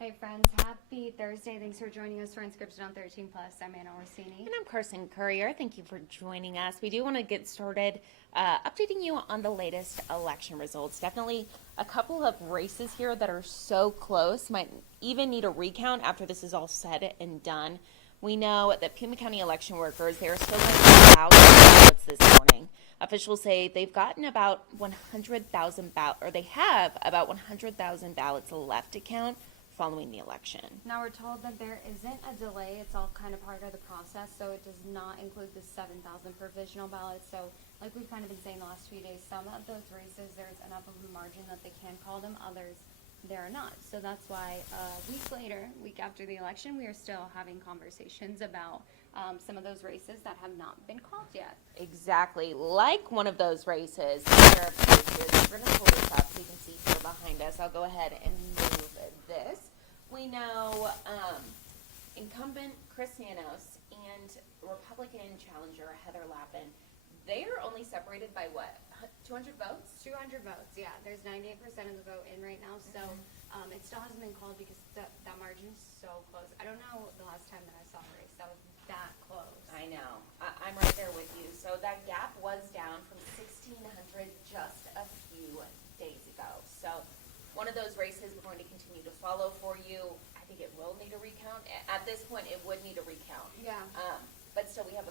Hey friends, happy Thursday. Thanks for joining us for Unscripted on 13 Plus. I'm Anna Orsini. And I'm Carson Courier. Thank you for joining us. We do want to get started updating you on the latest election results. Definitely a couple of races here that are so close, might even need a recount after this is all said and done. We know that Pima County election workers, they are still going to allow ballots this morning. Officials say they've gotten about 100,000 ballots, or they have about 100,000 ballots left to count following the election. Now we're told that there isn't a delay. It's all kind of part of the process, so it does not include the 7,000 provisional ballots. So like we've kind of been saying the last few days, some of those races, there's enough of a margin that they can call them. Others, there are not. So that's why a week later, week after the election, we are still having conversations about some of those races that have not been called yet. Exactly. Like one of those races, we're going to pull this up so you can see here behind us. I'll go ahead and move this. We know incumbent Chris Nanos and Republican challenger Heather Lappin, they are only separated by what, 200 votes? 200 votes, yeah. There's 98% of the vote in right now, so it still hasn't been called because that margin is so close. I don't know the last time that I saw a race that was that close. I know. I'm right there with you. So that gap was down from 1,600 just a few days ago. So one of those races we're going to continue to follow for you. I think it will need a recount. At this point, it would need a recount. Yeah. But still, we have 2%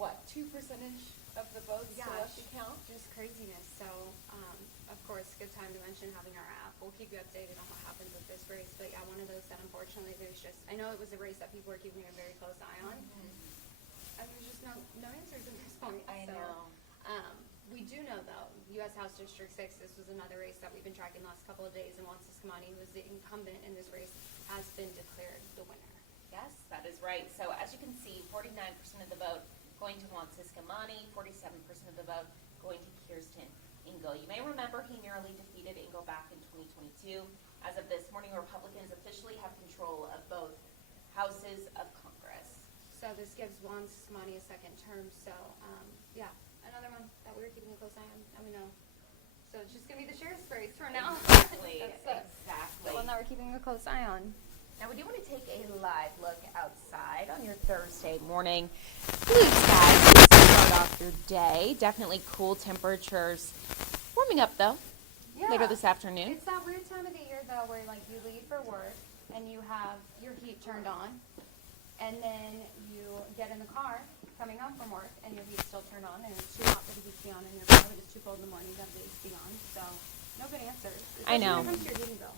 of the votes still left to count? Just craziness. So, of course, good time to mention having our app. We'll keep you updated on what happens with this race. But yeah, one of those that unfortunately I know it was a race that people were keeping a very close eye on. And there's just no answers at this point. I know. We do know, though, U.S. House District 6, this was another race that we've been tracking the last couple of days, and Wansis Kamani, who is the incumbent in this race, has been declared the winner. Yes, that is right. So as you can see, 49% of the vote going to Wansis Kamani, 47% of the vote going to Kirsten Engel. You may remember he narrowly defeated Engel back in 2022. As of this morning, Republicans officially have control of both houses of Congress. So this gives Wansis Kamani a second term. So, yeah, another one that we were keeping a close eye on, and we know. So it's just going to be the sheriff's race for now. Exactly, The one that we're keeping a close eye on. Now we do want to take a live look outside on your Thursday morning. Blue skies to start off your day. Definitely cool temperatures. Warming up though. Yeah. Later this afternoon. It's that weird time of the year though where like you leave for work and you have your heat turned on, and then you get in the car coming home from work and your heat's still turned on, and it's too hot for the heat to be on in your car, but it's too cold in the morning to have the AC on. So no good answers. I know. When it comes to your heating bill.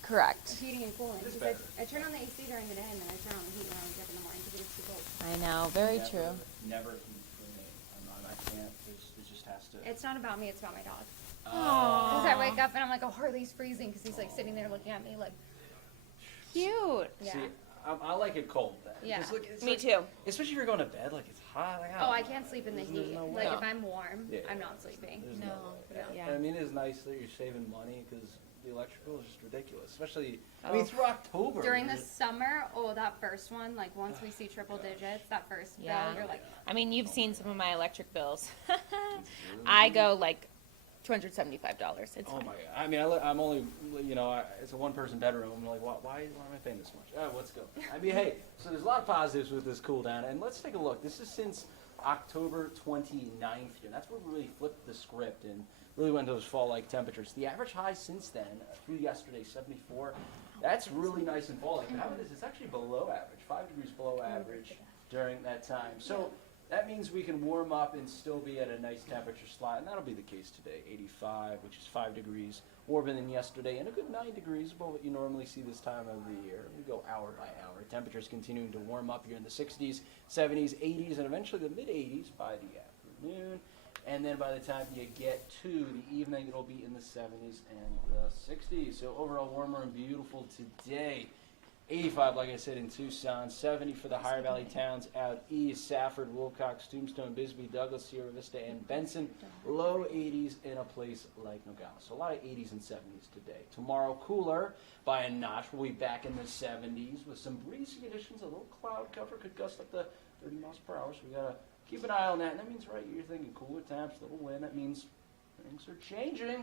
Correct. Heating and cooling. Because I turn on the AC during the day and then I turn on the heat when I wake up in the morning because it's too cold. I know. Very true. Never heat for me. I can't. It just has to. It's not about me, it's about my dog. Aww. Because I wake up and I'm like, oh, Harley's freezing because he's like sitting there looking at me like, Cute. yeah. See, I like it cold then. Yeah. Look, it's Me like, too. Especially if you're going to bed, like it's hot. Like, Oh, I can't sleep in the There's heat. no Like way. if I'm warm, Yeah. I'm not sleeping. There's No. way. Yeah. I mean, it is nice that you're saving money because the electric bill is just ridiculous. Especially, I Oh. mean, through October. During the summer, that first one, like once we see triple digits, that first Yeah. bill, you're like, I mean, you've seen some of my electric bills. I go like $275. It's Oh fine. my god! I mean, I'm only, it's a one-person bedroom. I'm like, why am I paying this much? Let's go. I mean, hey, so there's a lot of positives with this cool down, and let's take a look. This is since October 29th here. That's where we really flipped the script and really went to those fall-like temperatures. The average high since then, through yesterday, 74. That's really nice and fall-like. Now it is, it's actually below average, 5 degrees below average during that time. So that means we can warm up and still be at a nice temperature slot, and that'll be the case today. 85, which is 5 degrees warmer than yesterday, and a good 9 degrees above what you normally see this time of the year. We go hour by hour. Temperatures continuing to warm up here in the 60s, 70s, 80s, and eventually the mid-80s by the afternoon. And then by the time you get to the evening, it'll be in the 70s and the 60s. So overall warmer and beautiful today. 85, like I said, in Tucson. 70 for the higher valley towns out east. Safford, Wilcox, Tombstone, Bisbee, Douglas, Sierra Vista, and Benson. Low 80s in a place like Nogales. So a lot of 80s and 70s today. Tomorrow, cooler by a notch. We'll be back in the 70s with some breezy conditions. A little cloud cover could gust up to 30 miles per hour. So we got to keep an eye on that. And that means, right, you're thinking cooler temps, little wind. That means things are changing.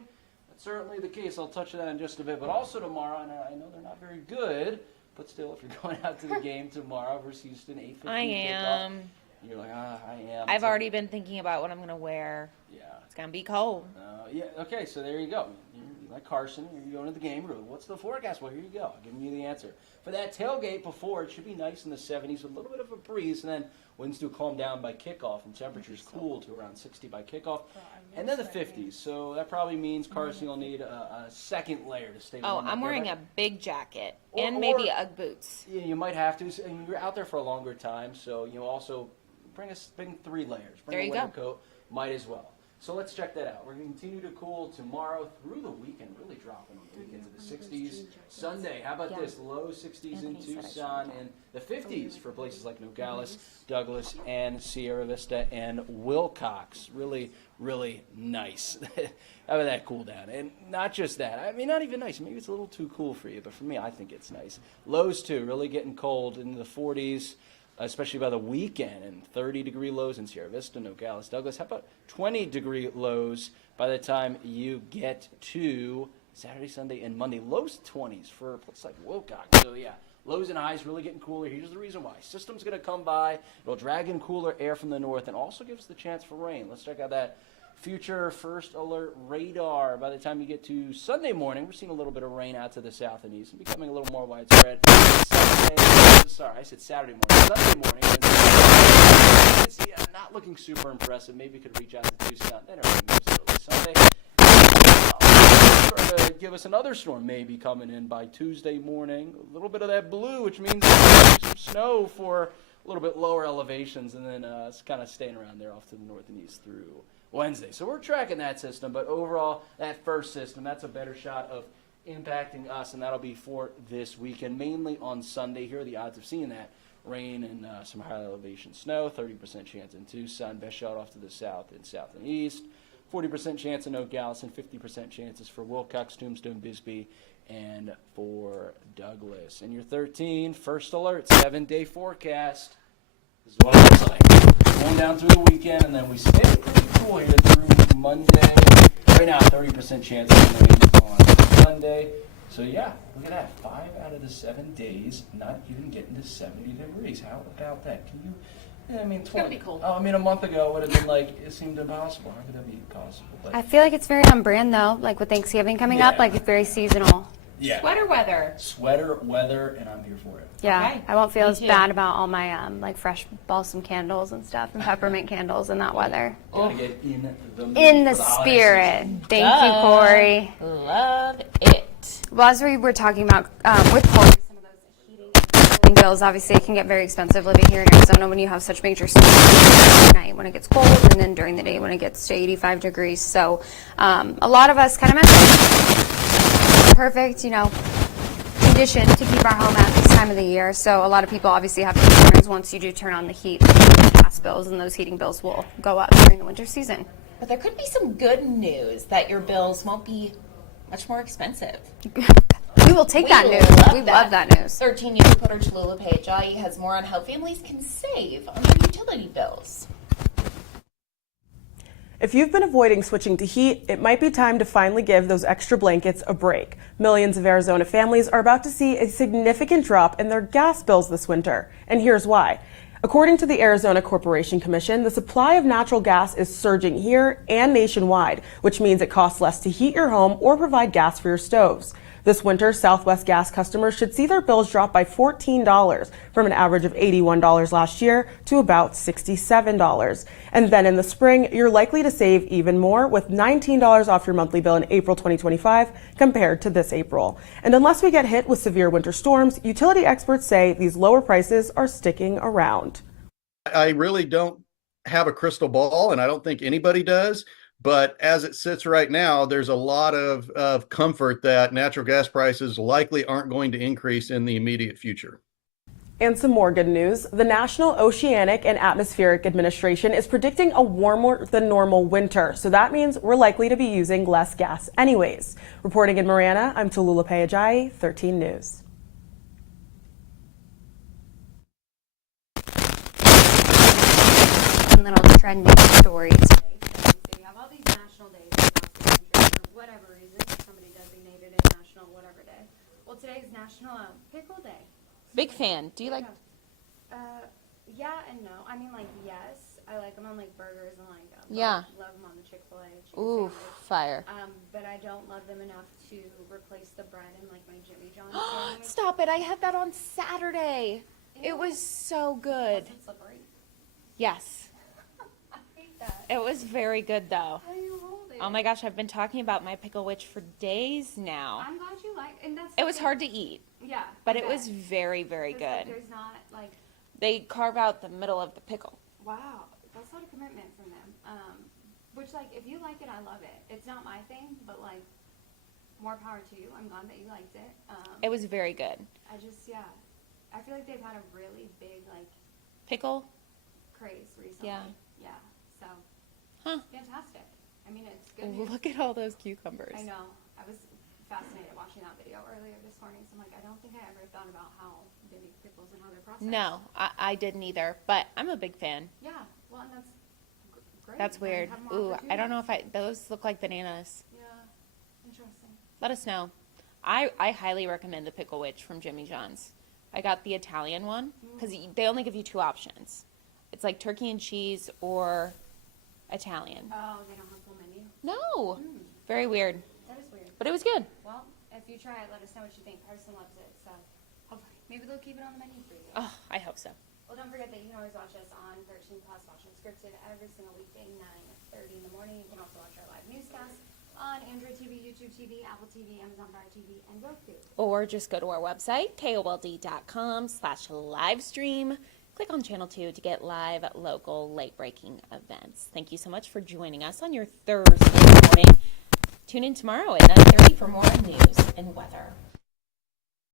certainly the case. I'll touch on that in just a bit. But also tomorrow, and I know they're not very good, but still, if you're going out to the game tomorrow versus Houston, 8:15 I am. kickoff, you're like, I am. I've already been thinking about what I'm going to wear. Yeah. It's going to be cold. Yeah, okay, so there you go. You're like Carson, you're going to the game. Really, what's the forecast? Well, here you go. I'm giving you the answer. For that tailgate before, it should be nice in the 70s with a little bit of a breeze, and then winds do calm down by kickoff, and temperatures cool to around 60 by kickoff, and then the 50s. So that probably means Carson will need a second layer to stay warm. Oh, I'm wearing a big jacket and Or- maybe Ugg boots. Yeah, you might have to. And you're out there for a longer time, so you also bring 3 layers. Bring There a you winter go. coat. Might as well. So let's check that out. We're going to continue to cool tomorrow through the weekend, really dropping on the weekend to the 60s. Sunday, how about this? Low 60s in Anthony said I should Tucson and the 50s for places like Nogales, Douglas, and Sierra Vista and Wilcox. Really, really nice. How about that cool down? And not just that. I mean, not even nice. Maybe it's a little too cool for you, but for me, I think it's nice. Lows, too, really getting cold into the 40s. Especially by the weekend, and 30-degree lows in Sierra Vista, Nogales, Douglas. How about 20-degree lows by the time you get to Saturday, Sunday, and Monday? Lows 20s for a place like Wilcox. So, yeah, lows and highs really getting cooler. Here's the reason why. System's going to come by. It'll drag in cooler air from the north and also gives the chance for rain. Let's check out that future first alert radar. By the time you get to Sunday morning, we're seeing a little bit of rain out to the south and east and becoming a little more widespread. Sorry, I said Saturday morning. Sunday morning, it's not looking super impressive. Maybe could reach out to Tucson. Then everything moves early Sunday. Trying to give us another storm maybe coming in by Tuesday morning. A little bit of that blue, which means some snow for a little bit lower elevations, and then it's kind of staying around there off to the north and east through Wednesday. So we're tracking that system, but overall, that first system, that's a better shot of impacting us, and that'll be for this weekend, mainly on Sunday. Here are the odds of seeing that rain and some high elevation snow. 30% chance in Tucson, best shot off to the south and east. 40% chance in Nogales and 50% chances for Wilcox, Tombstone, Bisbee, and for Douglas. And your 13, first alert, 7-day forecast. This is what it looks like. Going down through the weekend, and then we stay pretty cool here through Monday. Right now, 30% chance of rain on Monday. So yeah, look at that. 5 out of the 7 days, not even getting to 70 degrees. How about that? Can you? Yeah, I mean, It's gonna be cold. Oh, I mean, a month ago it would have been like it seemed impossible. How could that be possible? But I feel like it's very on brand though, like with Thanksgiving coming up, Yeah. like it's very seasonal. yeah, Sweater weather. sweater weather, and I'm here for it. Yeah, Okay. I won't feel Me as too. bad about all my like fresh balsam candles and stuff and peppermint candles in that weather. Gotta get in the mood In the for holiday spirit. season. Thank you, Corey. Love it. Well, as we were talking about with Corey, some of those heating and cooling bills, obviously it can get very expensive living here in Arizona when you have such major swings at night when it gets cold and then during the day when it gets to 85 degrees. So a lot of us kind of mentioned perfect, condition to keep our home at this time of the year. So a lot of people obviously have concerns once you do turn on the heat, gas bills, and those heating bills will go up during the winter season. But there could be some good news that your bills won't be much more expensive. We will take that news. We love that news. 13 News reporter Cholula Pajai has more on how families can save on their utility bills. If you've been avoiding switching to heat, it might be time to finally give those extra blankets a break. Millions of Arizona families are about to see a significant drop in their gas bills this winter, and here's why. According to the Arizona Corporation Commission, the supply of natural gas is surging here and nationwide, which means it costs less to heat your home or provide gas for your stoves. This winter, Southwest Gas customers should see their bills drop by $14 from an average of $81 last year to about $67. And then in the spring, you're likely to save even more with $19 off your monthly bill in April 2025 compared to this April. And unless we get hit with severe winter storms, utility experts say these lower prices are sticking around. I really don't have a crystal ball, and I don't think anybody does. But as it sits right now, there's a lot of comfort that natural gas prices likely aren't going to increase in the immediate future. And some more good news. The National Oceanic and Atmospheric Administration is predicting a warmer than normal winter. So that means we're likely to be using less gas anyways. Reporting in Marana, I'm Tallulah Payajai, 13 News. Little trending story today. So you have all these national days across the country for whatever reason. National whatever day. Well, today is National Pickle Day. Big fan. Do you like? Yeah and no. I mean, like, yes, I like them on like burgers and like Yeah. love them on the Chick-fil-A chicken Ooh, sandwich. fire. But I don't love them enough to replace the bread in like my Jimmy John's sandwich. Stop it! I had that on Saturday. Ew. It was so good. Wasn't slippery. Yes, I hate that. it was very good though. How do you hold it? Oh my gosh, I've been talking about my pickle witch for days now. I'm glad you like, and that's. It was hard to eat, Yeah. but I it bet. was very, very 'Cause, like, good. there's not like. They carve out the middle of the pickle. Wow, that's a lot of commitment from them. Which, like, if you like it, I love it. It's not my thing, but, like, more power to you. I'm glad that you liked it. It was very good. I just, yeah. I feel like they've had a really big, like, Pickle? craze recently. Yeah. Yeah, so. Huh. Fantastic. I mean, it's good news. Look at all those cucumbers. I know. I was fascinated watching that video earlier this morning, so I'm like, I don't think I ever thought about how they make pickles and how they're processed. No, I didn't either, but I'm a big fan. Yeah, well, and that's great. That's Like, weird. have more Ooh, I don't know opportunities. if those look like bananas. Yeah, interesting. Let us know. I highly recommend the Pickle Witch from Jimmy John's. I got the Italian one because they only give you two options. It's like turkey and cheese or Italian. Oh, they don't have full menu? No, very weird, That is weird. but it was good. Well, if you try it, let us know what you think. Carson loves it, so hopefully, maybe they'll keep it on the menu for you. Oh, I hope so. Well, don't forget that you can always watch us on 13 Plus, watch Unscripted every single weekday, 9:30 in the morning. You can also watch our live newscast on Android TV, YouTube TV, Apple TV, Amazon Fire TV, and Roku. Or just go to our website, kold.com/livestream. Click on Channel 2 to get live, local, late-breaking events. Thank you so much for joining us on your Thursday morning. Tune in tomorrow at 9:30 for more news and weather.